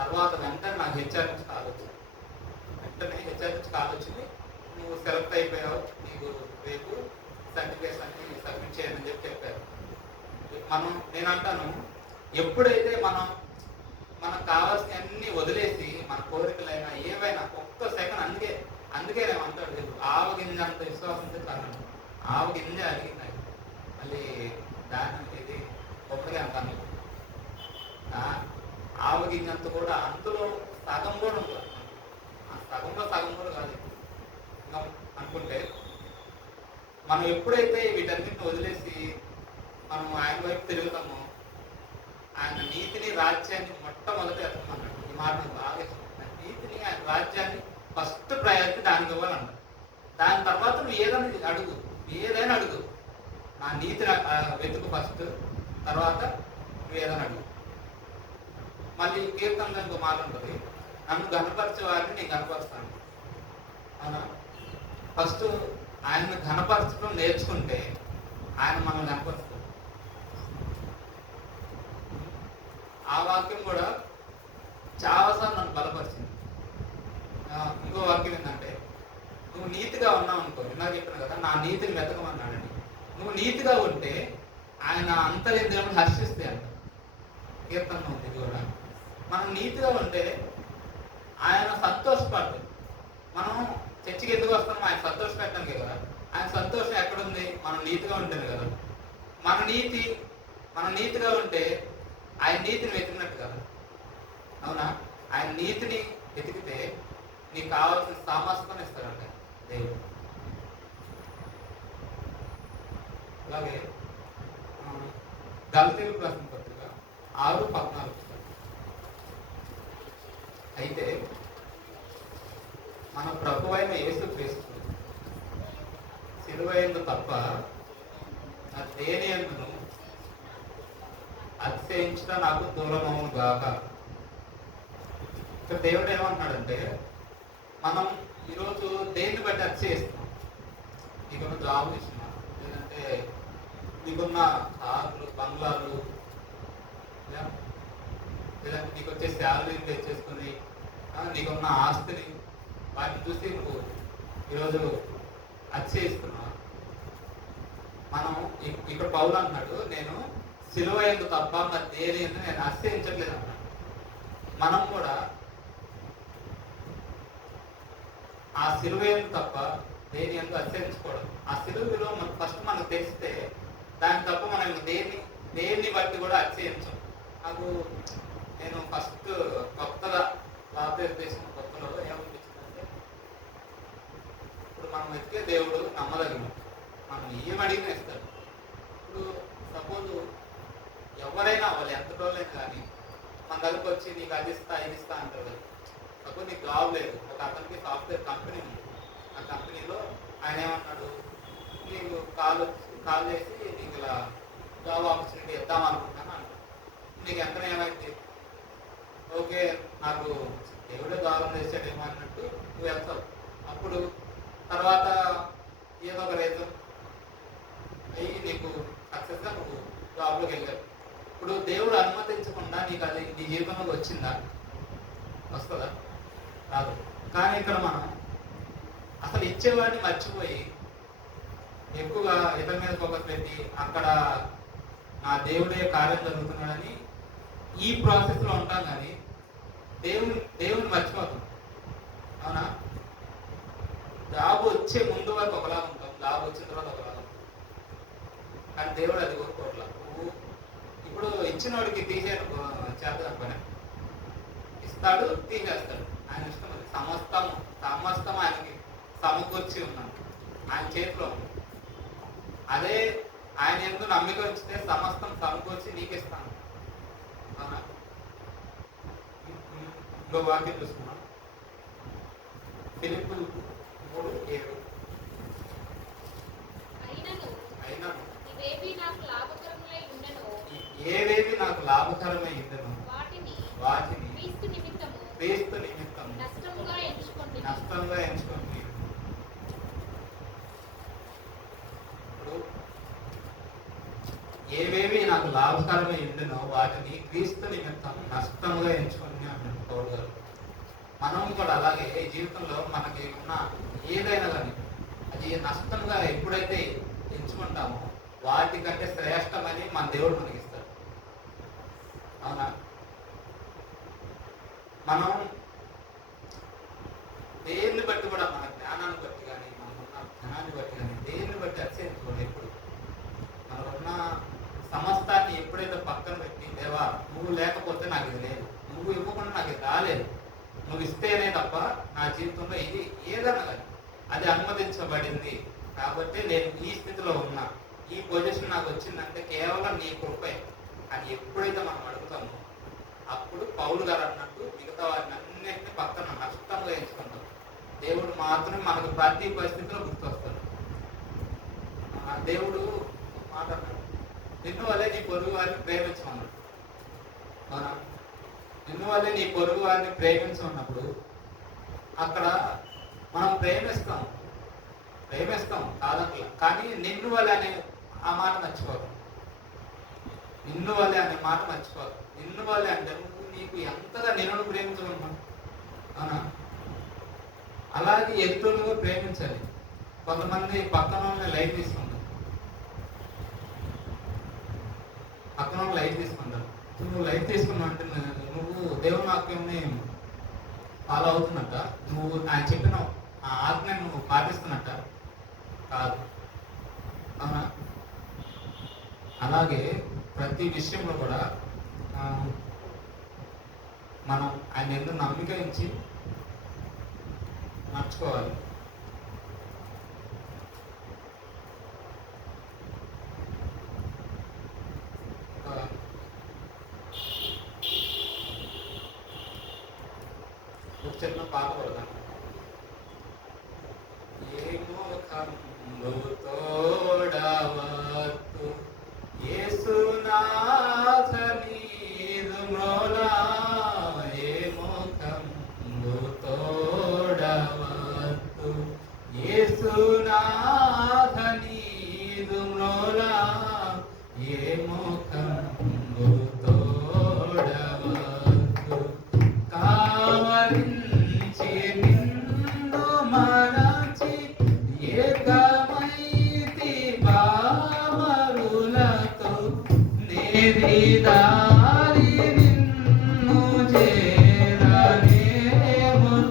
తర్వాత వెంటనే నాకు హెచ్ఆర్ నుంచి కాల్ వచ్చింది. నువ్వు సెలెక్ట్ అయిపోయావు, నీకు రేపు సర్టిఫికేట్స్ అన్ని సబ్మిట్ చేయమని చెప్పారు. నేను అంటాను, ఎప్పుడైతే మనకు కావాల్సిన అన్ని వదిలేసి మన కోరికలైనా ఏవైనా ఒక్క సెకండ్, అందుకే నేను అంటాడు దేవుడు, ఆవగింజ అంత విశ్వాసంతో కారణం. ఆవగింజ అడిగినాయి మళ్ళీ దాని ఇది గొప్పగా అంటాను. ఆవగింజంత కూడా అందులో సగం కూడా ఉంటుంది. ఆ సగంలో సగం కూడా కాదు అనుకుంటే, మనం ఎప్పుడైతే వీటన్నిటిని వదిలేసి మనం ఆయన వైపు తిరుగుతామో, ఆయన నీతిని రాజ్యాన్ని మొట్టమొదటి ఎత్తమన్నాడు. ఈ మాట బాగా ఇష్టం. నీతిని ఆయన రాజ్యాన్ని ఫస్ట్ ప్రయారిటీ దానికి ఇవ్వాలన్నాడు. దాని తర్వాత నువ్వు ఏదైనా అడుగు, నా నీతిని వెతుకు ఫస్ట్, తర్వాత నువ్వు ఏదైనా అడుగు. మళ్ళీ కీర్తనలో ఇంకో మాట ఉంటుంది, నన్ను ఘనపరిచే వారిని నేను ఘనపరుస్తాను. అవునా? ఫస్ట్ ఆయన్ని ఘనపరచడం నేర్చుకుంటే ఆయన మనల్ని ఘనపరుస్తాడు. ఆ వాక్యం కూడా చాలాసార్లు నన్ను బలపరిచింది. ఇంకో వాక్యం ఏంటంటే, నువ్వు నీతిగా ఉన్నావు అనుకో, ఇలా చెప్పాను కదా, నా నీతిని వెతకమన్నాడండి. నువ్వు నీతిగా ఉంటే ఆయన అంతర్యంత్రం హర్షిస్తే అంట. కీర్తన ఉంది ఇది కూడా. మనం నీతిగా ఉంటే ఆయన సంతోషపడతాడు. మనం చర్చికి ఎందుకు వస్తాం? ఆయన సంతోషపెట్టడానికి కదా. ఆయన సంతోషం ఎక్కడుంది? మనం నీతిగా ఉంటేనే కదా. మనం నీతిగా ఉంటే ఆయన నీతిని వెతికినట్టు కదా. అవునా? ఆయన నీతిని వెతికితే నీకు కావాల్సిన సమస్తం ఇస్తాడంట దేవుడు. అలాగే గలతీయులకు రాసిన పత్రిక 6:14. అయితే మన ప్రభువైన యేసుక్రీస్తు సిలువ యందు తప్ప దేని యందును అతిశయించడం నాకు దూరమవును గాక. ఇక్కడ దేవుడు ఏమంటున్నాడంటే, మనం ఈరోజు దేన్ని బట్టి అతిశయిస్తున్నాం? నీకున్న జాబ్ ఇస్తున్నా, లేదంటే నీకున్న కార్లు, బంగ్లాలు, లేదంటే నీకు వచ్చే శాలరీని తెచ్చేసుకుని, నీకున్న ఆస్తిని, వాటిని చూసి నువ్వు ఈరోజు అతిశయిస్తున్నావు. మనం ఇక్కడ పౌలు అంటున్నాడు, నేను సిలువ యందు తప్ప మరి దేని యందు నేను అతిశయించట్లేదు అన్నాడు. మనం కూడా ఆ సిలువ యందు తప్ప దేని యందు అతిశయించకూడదు. ఆ సిలువ విలువ ఫస్ట్ మనకు తెలిస్తే దాని తప్ప మనం దేన్ని బట్టి కూడా అతిశయించం. నాకు నేను ఫస్ట్ కొత్తగా బాప్తిజం చేసిన కొత్తలో ఏమనిపించిందంటే, ఇప్పుడు మనం వెతికే దేవుడు నమ్మదగిన, మనం ఏం అడిగినా ఇస్తాడు. ఇప్పుడు సపోజ్ ఎవరైనా వాళ్ళు ఎంత రోజులైనా కానీ మన దగ్గరకు వచ్చి నీకు అది ఇస్తా ఇది ఇస్తా అంటారు. సపోజ్ నీకు జాబ్ లేదు, ఒక అతనికి సాఫ్ట్వేర్ కంపెనీ ఉంది. ఆ కంపెనీలో ఆయన ఏమన్నాడు, నీకు కాల్ చేసి నీకు ఇలా జాబ్ ఆపర్చునిటీ ఇద్దాం అనుకుంటాను అంటాడు. నీకు ఎంతనే ఏమైంది? ఓకే, నాకు దేవుడే దారుణం చేసాడేమో అన్నట్టు నువ్వు వెళ్తావు. అప్పుడు తర్వాత ఏదో ఒక రీజన్ అయ్యి నీకు సక్సెస్గా నువ్వు జాబ్లోకి వెళ్ళావు. ఇప్పుడు దేవుడు అనుమతించకుండా నీకు అది నీ జీవితంలోకి వచ్చిందా? వస్తుందా? రాదు. కానీ ఇక్కడ మనం అసలు ఇచ్చేవాడిని మర్చిపోయి ఎక్కువగా ఇతర మీద ఫోకస్ పెట్టి అక్కడ నా దేవుడే కార్యం జరుగుతున్నాడని ఈ ప్రాసెస్లో ఉంటాం. కానీ దేవుని మర్చిపోతాం. అవునా? జాబ్ వచ్చే ముందు వరకు ఒకలా ఉంటాం, జాబ్ వచ్చిన తర్వాత ఒకలా ఉంటాం. కానీ దేవుడు అది కోరుకోవట్లా. ఇప్పుడు ఇచ్చిన వాడికి చేద్దాం పని ఇస్తాడు, తీసేస్తాడు. ఆయన ఇష్టం. అది సమస్తం ఆయనకి సమకూర్చి ఉన్నాడు, ఆయన చేతిలో. అదే ఆయన ఎందుకు నమ్మిక ఉంచితే సమస్తం సమకూర్చి నీకు ఇస్తాను. అవునా? ఇంకో వాక్యం చూసుకున్నాం, ఫిలిప్పీయులు 3:7. అయినను ఏవేవి నాకు లాభకరమై ఉండెను వాటిని క్రీస్తు నిమిత్తము నష్టంగా ఎంచుకోండి. ఇప్పుడు ఏవేవి నాకు లాభకరమై ఉండెనో వాటిని క్రీస్తు నిమిత్తం నష్టంగా ఎంచుకోండి అన్నాడు పౌలు గారు. మనం కూడా అలాగే ఈ జీవితంలో మనకి ఉన్న ఏదైనా కానీ అది నష్టంగా ఎప్పుడైతే ఎంచుకుంటామో వాటికంటే శ్రేష్టమని మన దేవుడు మనకి ఇస్తాడు. అవునా? మనం దేన్ని బట్టి కూడా, మన జ్ఞానాన్ని బట్టి కానీ, మనకున్న జ్ఞానాన్ని బట్టి కానీ, దేన్ని బట్టి అతిశయించుకోండి. ఎప్పుడు మనకున్న సమస్తాన్ని ఎప్పుడైతే పక్కన పెట్టి, దేవా నువ్వు లేకపోతే నాకు ఇది లేదు, నువ్వు ఇవ్వకుండా నాకు ఇది రాలేదు, నువ్వు ఇస్తేనే తప్ప నా జీవితంలో ఇది ఏదన్నా కానీ అది అనుమతించబడింది కాబట్టి నేను ఈ స్థితిలో ఉన్నా, ఈ పొజిషన్ నాకు వచ్చిందంటే కేవలం నీ కృపే అని ఎప్పుడైతే మనం అడుగుతామో, అప్పుడు పౌలు గారు అన్నట్టు మిగతా వారిని అన్నింటినీ పక్కన నష్టంగా ఎంచుకుంటాం. దేవుడు మాత్రమే మనకు ప్రతి పరిస్థితిలో గుర్తొస్తాడు. దేవుడు మాట నిన్ను వల్లే నీ పొరుగు వారిని ప్రేమించమన్నాడు. అవునా? నిన్ను వల్లే నీ పొరుగు వారిని ప్రేమించమన్నప్పుడు అక్కడ మనం ప్రేమిస్తాం కాదట్లా, కానీ నిన్ను వల్లే అనే ఆ మాట మర్చిపోదు. నిన్ను వల్లే అనే మాట మర్చిపోదు. నిన్ను వల్లే అంటే నువ్వు నీకు ఎంతగా నిన్ను ప్రేమించమన్నా. అవునా? అలాగే ఎదురుగా ప్రేమించాలి. కొంతమంది పక్కన లైట్ తీసుకుంటారు, నువ్వు లైట్ తీసుకున్నావు అంటే నువ్వు దేవుని వాక్యంని ఫాలో అవుతున్నట్ట, నువ్వు ఆయన చెప్పిన ఆ ఆజ్ఞని నువ్వు పాటిస్తున్నట్ట కాదు. అవునా? అలాగే ప్రతి విషయంలో కూడా మనం ఆయన ఎందుకు నమ్మిక ఇచ్చి నడుచుకోవాలి. ఒక చిన్న పాట పడతాను. ఏమో కమ్ము తోడవత్తు యేసునాథ నీదు మ్రోలా, ఏమో కమ్ము తోడవత్తు యేసునాథ నీదు మ్రోలా, ఏమో కమ్ము తోడవత్తు కావరించి నిన్ను మరచి ఏకమైతి బామరులతో నేరిదారి నిన్ను చేరనేమో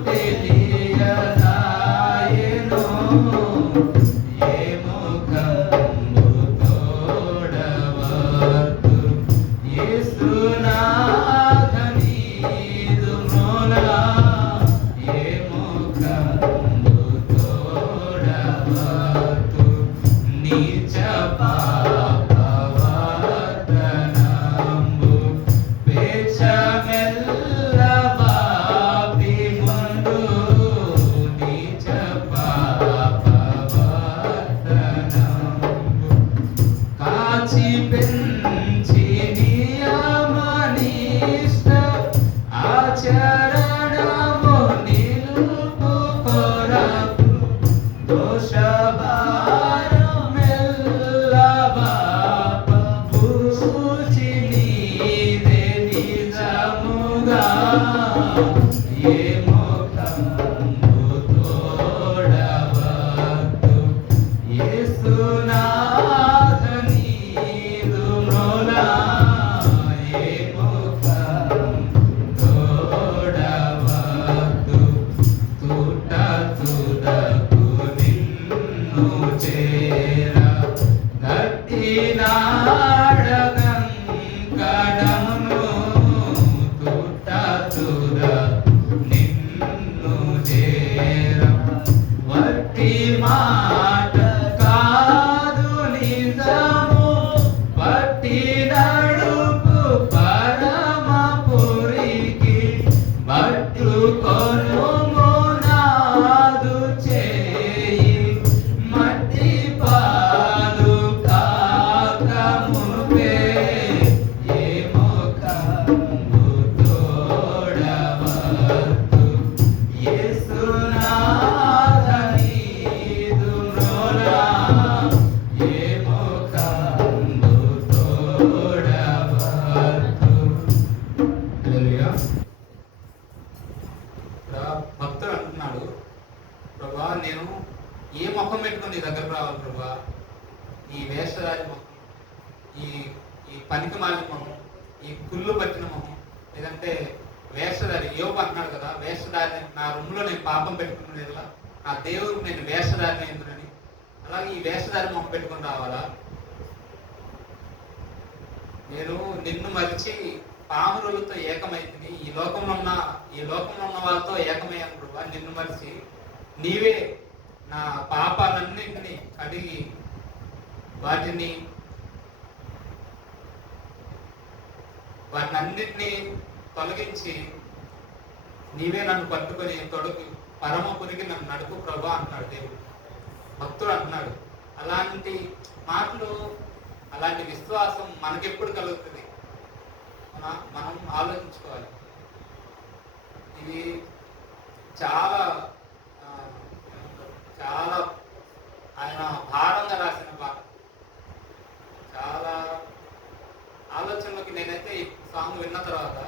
తెలియదాయెనో, ఏమో కమ్ము తోడవత్తు యేసునాథ నీదు మ్రోలా, ఏమో కమ్ము తోడవత్తు నీచ పాపవర్ధనంబు పేచమెల్ల బాపి ముందు, నీచ పాపవర్ధనంబు కాచి పెంచి నియమనిష్ట ఆచరణము నిలుపు కొరకు దోషభారమెల్ల బాప పూచి నీదే నిజముగా, ఏమో కమ్ము తోడవత్తు యేసునాథ నీదు మ్రోలా, ఏమో కమ్ము తోడవత్తు తుట తుదకు నిన్ను చేర గట్టినాడగంకడమును, తుట తుదకు నిన్ను చేర వట్టి మాట కాదు నిజము పట్టి నడుపు పరమపురికి పట్టుకొనుము నాదు చేయి మట్టి పాలు కాక మునుపే, ఏమో కమ్ము తోడవత్తు యేసునాథ నీదు మ్రోలా, ఏమో కమ్ము తోడవత్తు. హల్లెలూయా. భక్తుడు అంటున్నాడు, ప్రభా నేను ఏ ముఖం పెట్టుకుని నీ దగ్గరకు రావాలి ప్రభా, ఈ వేషధారి ముఖం, ఈ పనికి మాలిన ముఖం, ఈ కుళ్ళు పట్టిన మొహం, లేదంటే వేషధారి, యోబు అంటున్నాడు కదా, వేషధారి నా రూమ్లో నేను పాపం పెట్టుకున్నాను ఇలా, నా దేవుడు నేను వేషధారిని ఎందుకని. అలాగే ఈ వేషధారి మొహం పెట్టుకుని రావాలా? నేను నిన్ను మరిచి పామురులతో ఏకమైతుంది, ఈ లోకంలో ఉన్న వాళ్ళతో ఏకమయ్యాను ప్రభా. నిన్ను మరిచి నీవే నా పాపాలన్నింటినీ కడిగి వాటినన్నింటినీ తొలగించి నీవే నన్ను పట్టుకొని తొడుగు పరమపురికి నన్ను నడుపు ప్రభా అంటున్నాడు దేవుడు. భక్తుడు అంటున్నాడు. అలాంటి మాటలు, అలాంటి విశ్వాసం మనకెప్పుడు కలుగుతుంది? మనం ఆలోచించుకోవాలి. ఇది చాలా చాలా ఆయన భారంగా రాసిన పాట. చాలా ఆలోచనలోకి నేనైతే ఈ సాంగ్ విన్న తర్వాత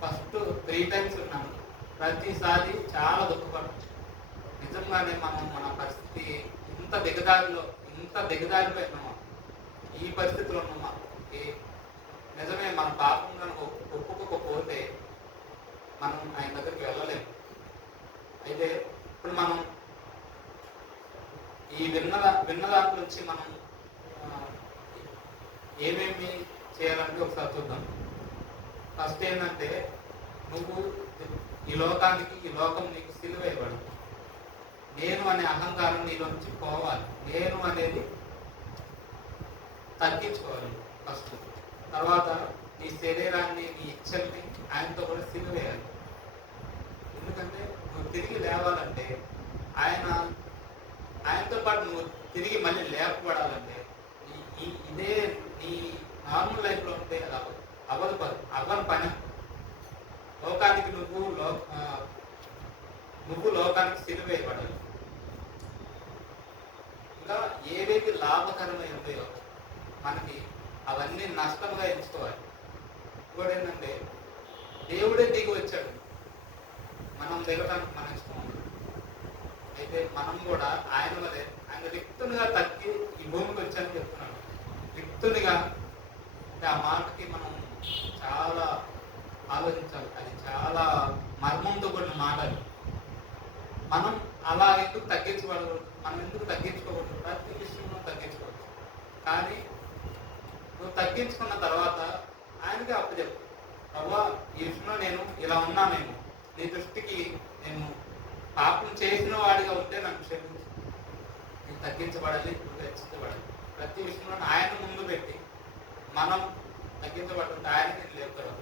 ఫస్ట్ 3 times విన్నాను. ప్రతిసారి చాలా దుఃఖపడ్డాను. నిజంగానే మన పరిస్థితి ఇంత దిగదారిపోయినామా, ఈ పరిస్థితిలో ఉన్నామా? నిజమే, మన పాపం కనుక ఒప్పుకోకపోతే మనం ఆయన దగ్గరికి వెళ్ళలేము. అయితే ఇప్పుడు మనం ఈ విన్న దాంట్లో నుంచి మనం ఏమేమి చేయాలంటే ఒకసారి చూద్దాం. ఫస్ట్ ఏంటంటే, నువ్వు ఈ లోకం నీకు సిలువ వేయబడి, నేను అనే అహంకారం నీలో నుంచి పోవాలి. నేను అనేది తగ్గించుకోవాలి ఫస్ట్. తర్వాత నీ శరీరాన్ని, నీ ఇచ్చల్ని ఆయనతో కూడా సిలువ వేయాలి. ఎందుకంటే నువ్వు తిరిగి లేవాలంటే, ఆయనతో పాటు నువ్వు తిరిగి మళ్ళీ లేపబడాలంటే, ఇదే నీ నార్మల్ లైఫ్లో ఉంటే అది అవ్వని పని. లోకానికి నువ్వు లోకానికి సిలువ వేయబడాలి. ఇంకా ఏవేవి లాభకరమై ఉంటాయో మనకి అవన్నీ నష్టంగా ఎంచుకోవాలి. ఇంకోటి ఏంటంటే, దేవుడే దిగి వచ్చాడు, మనం దిగడానికి మన ఇష్టం ఉంది. అయితే మనం కూడా ఆయన రిక్తునిగా తగ్గి ఈ భూమికి వచ్చానని చెప్తున్నాడు. రిక్తునిగా అంటే ఆ మాటకి మనం చాలా ఆలోచించాలి. అది చాలా మర్మంతో కూడిన మాట. మనం అలా ఎందుకు తగ్గించకూడదు? మనం ఎందుకు తగ్గించుకోకూడదు? ప్రతి విషయంలో తగ్గించుకోవచ్చు. కానీ నువ్వు తగ్గించుకున్న తర్వాత ఆయనకి అప్పచెప్పు, ప్రభా ఈ విషయంలో నేను ఇలా ఉన్నానేమో, నీ దృష్టికి నేను పాపం చేసిన వాడిగా ఉంటే నన్ను క్షమించు. నేను తగ్గించబడాలి, ఇప్పుడు హెచ్చించబడాలి. ప్రతి విషయంలో ఆయన ముందు పెట్టి మనం తగ్గించబడుతుంటే ఆయన నేను లేపుతాడు.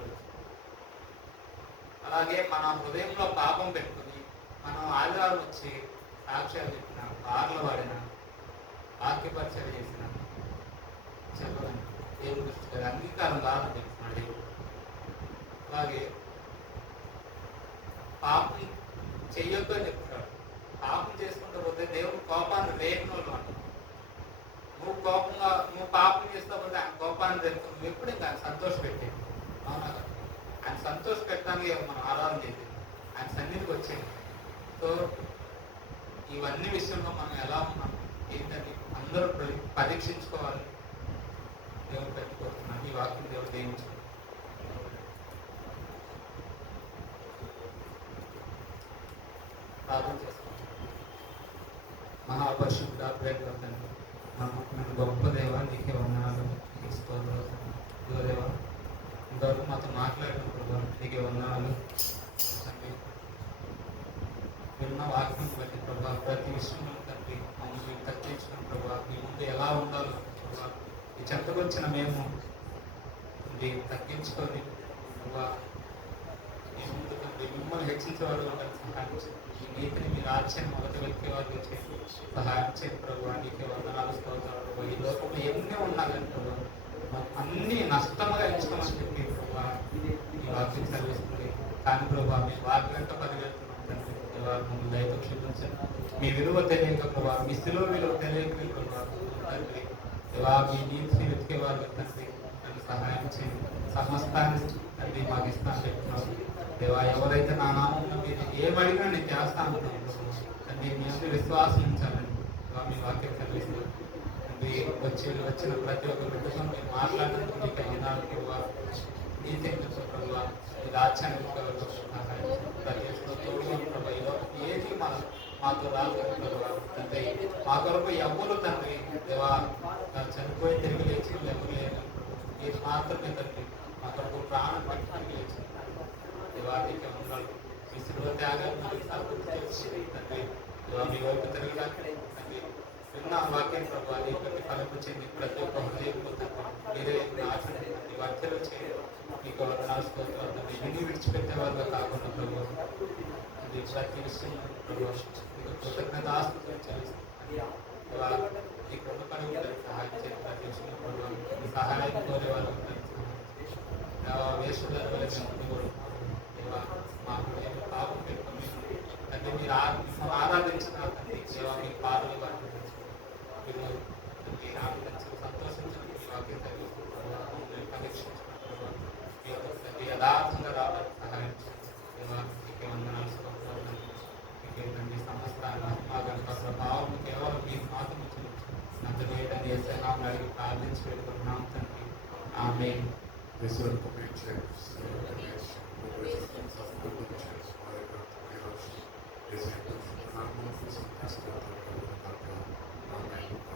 అలాగే మన హృదయంలో పాపం పెట్టుకుని మనం ఆదివారం వచ్చి సాక్ష్యాలు చెప్పిన, కార్లు వాడిన, వాక్యపరిచయం చేసిన చెప్పదండి దేవుని దృష్టి అంగీకారం కాదని చెప్తున్నాడు దేవుడు. అలాగే పాపం చెయ్యొద్దు అని చెప్తున్నాడు. పాపం చేసుకుంటూ పోతే దేవుడు కోపాన్ని రేపినోళ్ళు అంటారు. నువ్వు పాపం చేస్తా పోతే ఆయన కోపాన్ని రేపుతావు. నువ్వు ఎప్పుడు ఇంకా ఆయన సంతోషపెట్టేది. అవునా కదా? ఆయన సంతోష పెట్టడానికి మనం ఆరాధన చేసేది, ఆయన సన్నిధికి వచ్చేది. సో ఇవన్నీ విషయంలో మనం ఎలా ఉన్నాం ఏంటని అందరూ పరీక్షించుకోవాలి. దేవుడు పెట్టుకోతున్నాను. ఈ వాక్యం దేవుడు దీవించుకోవాలి. ప్రార్థన చేస్తాం. మహాపరిశుద్ధ ప్రేమ మన గొప్ప దేవ, నీకే వందనాలు, నీకు స్తోత్రాలు. దేవ ఇంతవరకు మాతో మాట్లాడినప్పుడు నీకే వందనాలు. విన్న వాక్యం బట్టి ప్రభావ ప్రతి విషయంలో తండ్రి మమ్మల్ని తగ్గించుకున్న ప్రభావ మీ ముందు ఎలా ఉండాలో ప్రభావ ఈ చెంతకు వచ్చిన మేము తగ్గించుకొని ప్రభావ మీ ముందు తండ్రి మిమ్మల్ని హెచ్చించేవాడు సహాయం చేయండి. ఈ నీతిని మీ రాజ్యాన్ని మొదటి వ్యక్తి వారు చేసి సహాయం చేయండి ప్రభావ. నీకే వందనాలు, స్తోత్రాలు. ఈ లోకంలో ఎన్ని ఉన్నా కానీ ప్రభావ అన్ని నష్టంగా ఎంచుకోమని చెప్పి ప్రభావ ఈ వాక్యం చదివిస్తుంది. కానీ ప్రభావ మీ వారి వెంట పరిగెడుతున్నాం తండ్రి. మమ్మల్ని దయతో క్షమించండి. మీ విలువ తెలియక ప్రభావ, మీ సిలువ విలువ తెలియక ప్రభావ తండ్రి దేవా, మీ నీతిని వెతికేవారు తండ్రి నన్ను సహాయం చేయండి. సమస్తాన్ని తండ్రి మాకు ఇస్తాను చెప్తున్నాను దేవా. ఎవరైతే నా నామం మీరు ఏమడిగినా నేను చేస్తాను తండ్రి, మీ అందరి విశ్వాసం ఉంచాలండి. మీ వాక్యం కలిగిస్తుంది. తండ్రి వచ్చిన ప్రతి ఒక్క బిడ్డతో మీరు మాట్లాడినందుకు మీకు వందనాలు ప్రభువా. నీ తెలుసు ప్రభువా, ఈ రాజ్యానికి సహాయం ప్రతి తోడు ప్రభు. ఏది మాతో రాదు ప్రభువా తండ్రి. మా కొరకు ఎవరు తండ్రి దేవా చనిపోయి తిరిగి లేచిన ఎవరు లేదు. ఇది మాత్రమే తండ్రి మా కొరకు ప్రాణం పట్టుకుని లేచి దేవానికి వందనాలు. మీ శిలువ త్యాగాన్ని తండ్రి మీ వైపు తిరగడానికి తండ్రి విన్న వాక్యం ప్రభు అది ప్రతి ఫలము చెంది ప్రతి ఒక్క హృదయంలో మీరే ఆచరణ వర్తలు చేయాలి. మీకు వందనాలు స్తోత్రాలు తండ్రి. విని విడిచిపెట్టే వాళ్ళు కాకుండా ప్రభు అది ప్రతి విషయం ప్రభు కృతజ్ఞత ఆస్తులు చెల్లిస్తాను. ఈ కొండ పని సహాయం చేయాలి. ప్రతి విషయంలో ప్రభు సహాయం కోరే వాళ్ళు వేసుకున్నారు మాకు ఏమి పాపం పెట్టుకుని అంటే మీరు ఆరాధించిన తండ్రి దేవా మీ పాటలు మీరు ఆనందించి సంతోషించిన మీ వాక్యం పరీక్షించిన యథార్థంగా రావడానికి సహాయం దేవా మీకు వందనాలు మీకేంటండి సమస్త మా గంట ప్రభావం కేవలం మీకు మాత్రం అందుకేటని ఏసైనామని అడిగి ప్రార్థించి పెట్టుకుంటున్నాం తండ్రి. ఆమేన్. Amen.